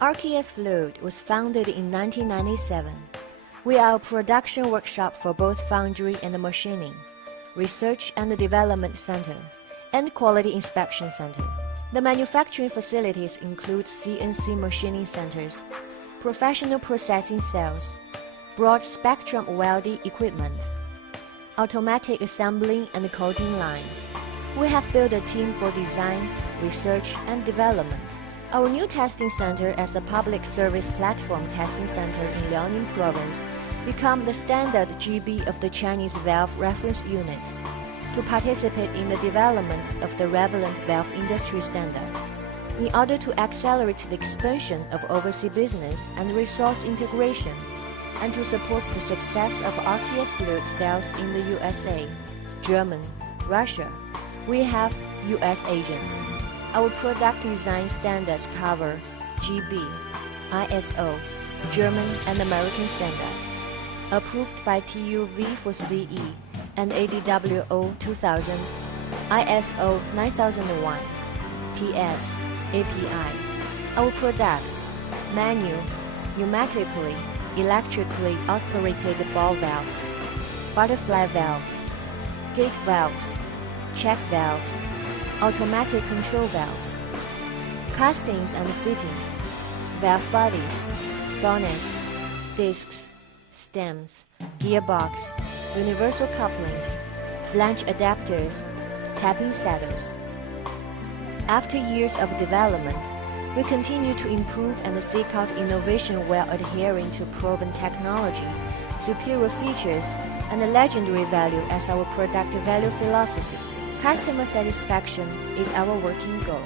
RKSfluid was founded in 1997. We are a production workshop for both foundry and machining, research and development center, and quality inspection center. The manufacturing facilities include CNC machining centers, professional processing cells, broad-spectrum welding equipment, automatic assembling and coating lines. We have built a team for design, research, and development. Our new testing center as a public service platform testing center in Liaoning Province become the standard GB of the Chinese valve reference unit to participate in the development of the relevant valve industry standards. In order to accelerate the expansion of overseas business and resource integration, and to support the success of RKSfluid sales in the USA, Germany, Russia, we have US agents. Our product design standards cover GB, ISO, German and American standard, approved by TÜV for CE and ADWO 2000, ISO 9001, TS, API. Our products, manual, pneumatically, electrically operated ball valves, butterfly valves, gate valves, check valves, automatic control valves, castings and fittings, valve bodies, bonnets, discs, stems, gearbox, universal couplings, flange adapters, tapping saddles. After years of development, we continue to improve and seek out innovation while adhering to proven technology, superior features, and legendary value as our product value philosophy. Customer satisfaction is our working goal.